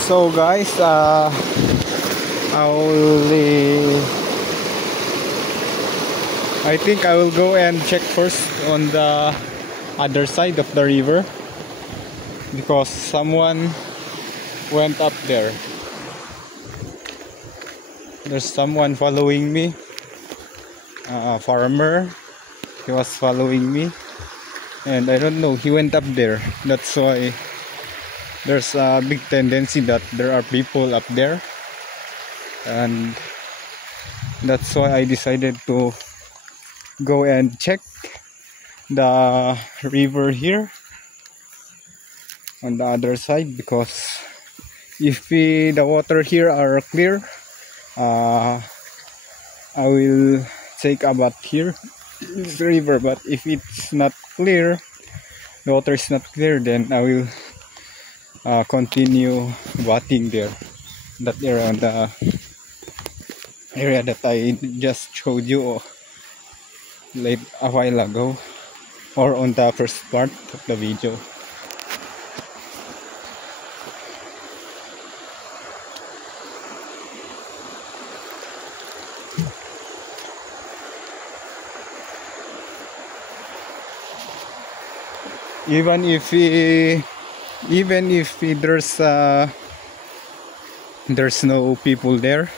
So guys, I think I will go and check first on the other side of the river because someone went up there. There's someone following me, a farmer. He was following me, and I don't know, he went up there. That's why there's a big tendency that there are people up there, and that's why I decided to go and check the river here on the other side, because if the water here are clear, I will take a bath here in this river. But if it's not clear, the water is not clear, then I will continue bathing there, that area, on the area that I just showed you late a while ago, or on the first part of the video. Even if there's no people there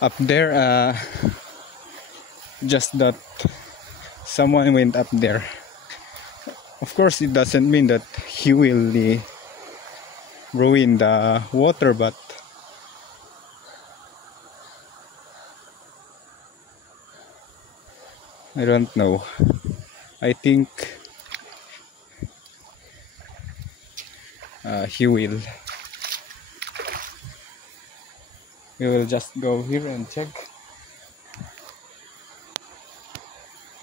up there, just that someone went up there. Of course, it doesn't mean that he will ruin the water, but I don't know. I think he will. We will just go here and check.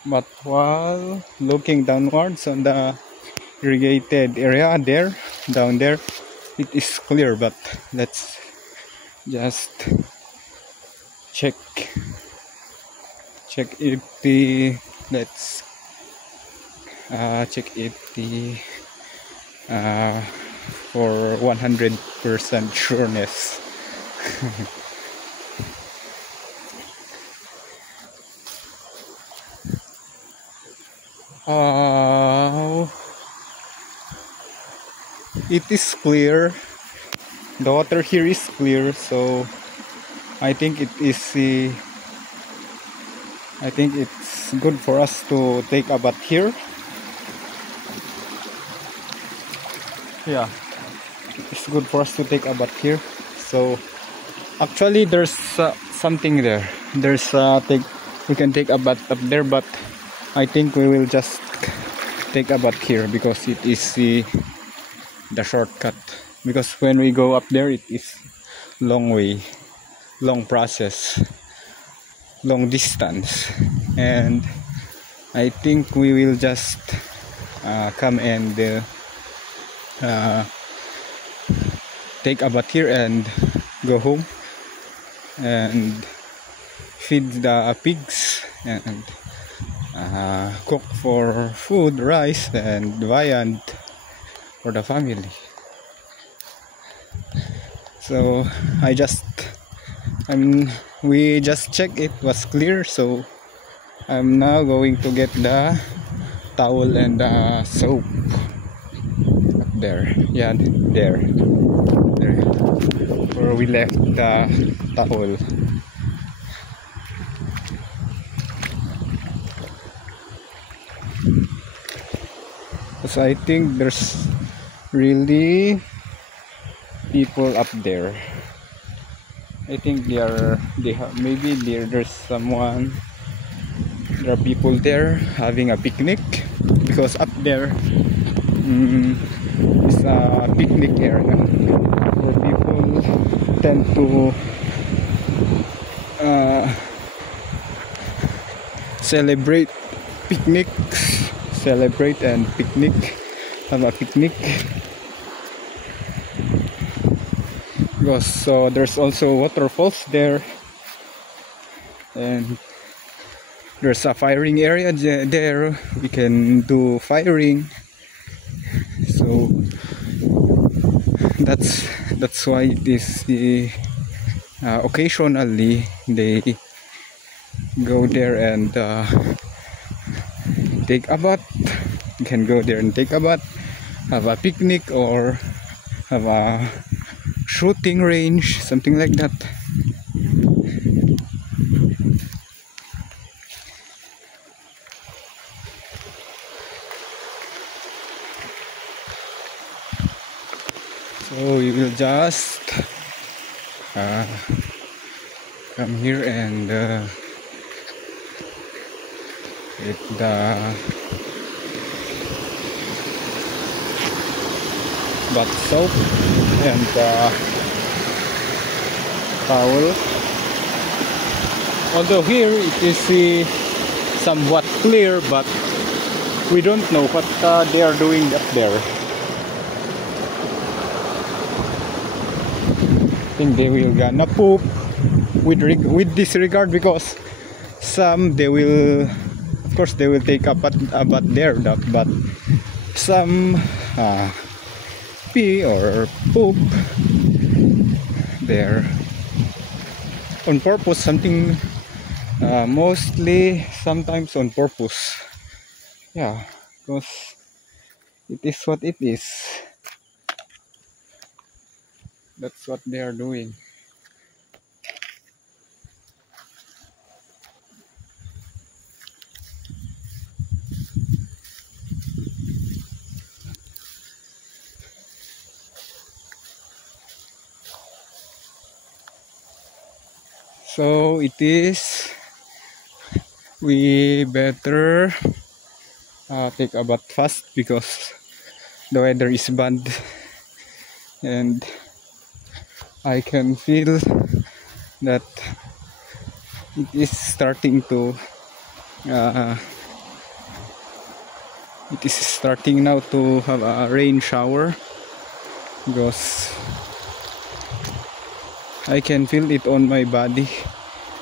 But while looking downwards on the irrigated area there, down there, it is clear. But let's just check if the for 100% sureness. It is clear. The water here is clear, so I think it's good for us to take a bath here. Yeah, it's good for us to take a bath here. So actually there's something there. We can take a bath up there, but I think we will just take a bath here because it is the shortcut. Because when we go up there, it is long process, long distance, and I think we will just come and take a bath here and go home and feed the pigs and cook for food, rice and viand for the family. So we just checked, it was clear, so I'm now going to get the towel and the soap up there. Yeah, there where we left the towel. So I think there's really people up there. I think maybe there's someone. There are people there having a picnic, because up there is a picnic area where people tend to celebrate and have a picnic. Because so there's also waterfalls there, and there's a firing area there. We can do firing. So that's why this occasionally they go there and take a bath. You can go there and take a bath, have a picnic, or have a shooting range, something like that. So we will just come here and get the bath soap and towel. Although here it is somewhat clear, but we don't know what they are doing up there. I think they will gonna poop with disregard, because some they will, of course they will take a bath there, but some pee or poop there on purpose, something mostly sometimes on purpose. Yeah, because it is what it is. That's what they are doing. So it is, we better take a bath fast because the weather is bad, and I can feel that it is starting to it is starting now to have a rain shower, because I can feel it on my body,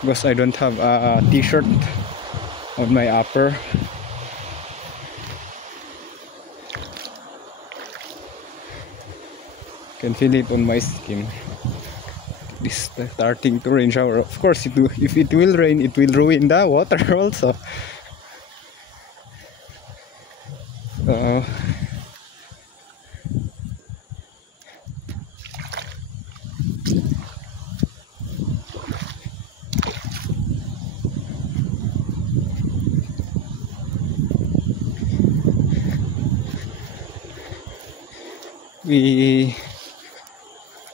because I don't have a t-shirt on my upper. Can feel it on my skin. It is starting to rain shower. Of course, if it will rain, it will ruin the water also. So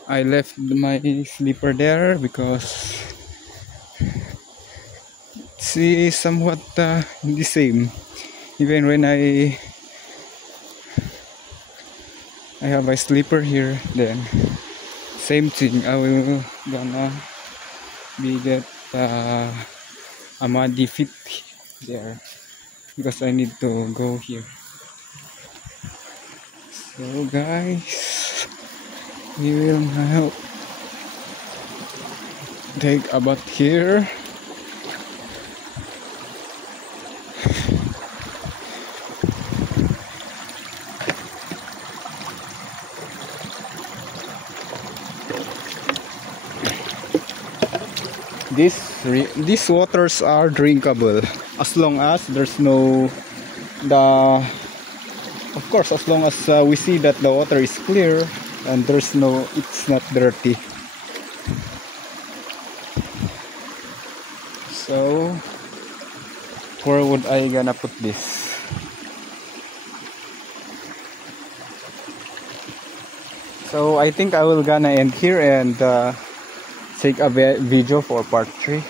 I left my slipper there because it's somewhat the same. Even when I have a slipper here, then same thing. I will gonna be get a muddy feet there because I need to go here. So guys, we will now take a bath here. These waters are drinkable as long as there's no of course, as long as we see that the water is clear and it's not dirty. So where would I gonna put this? So I think I will gonna end here and take a video for part 3.